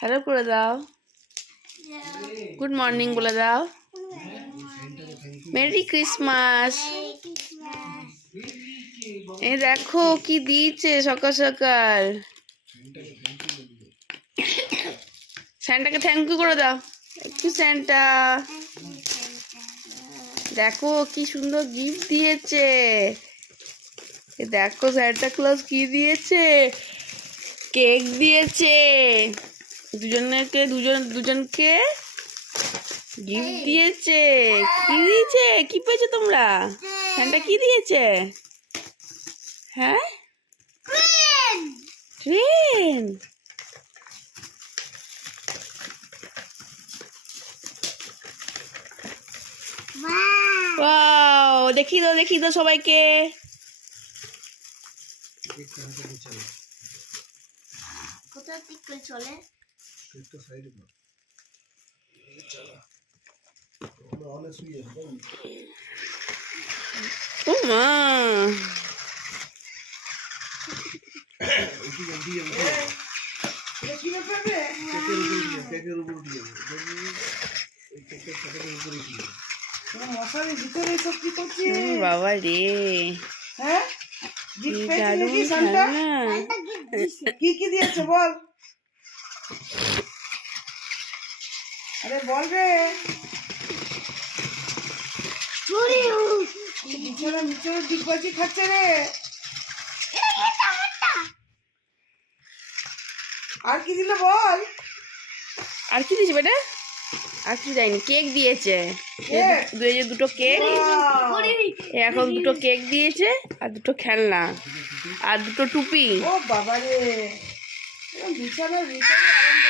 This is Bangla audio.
হ্যালো করে দাও, গুড মর্নিং বলে দাও, মেরি ক্রিসমাস। এই দেখো কি দিয়েছে সকাল সকাল। স্যান্টাকে থ্যাংক ইউ করে দাও একটু। স্যান্টা দেখো কি সুন্দর গিফট দিয়েছে। দেখো স্যান্টা ক্লজ কি দিয়েছে, কেক দিয়েছে। দুজনকে গিফট দিয়েছে। কি দিয়েছে, কি পেয়েছো তোমরা? স্যান্টা কি দিয়েছে? হ্যাঁ, ট্রেন। ওয়াও, দেখিয়ে দাও সবাইকে। কোথায় দিক করে চলে? ও মা, বাবা রে, হ্যাঁ দারুণ খেলনা। কি কি দিয়েছে বল? আরে বল রে। বিছানা ডিগবাজি খাচ্ছে রে। আর কি দিল বল? আর কি দিয়েছে বেটা? আর কিছু দেয়নি, কেক দিয়েছে। দুটো কেক, এখন দুটো কেক দিয়েছে, আর দুটো খেলনা, আর দুটো টুপি। ও বাবা রে, বিছানার ভিতরে আনন্দ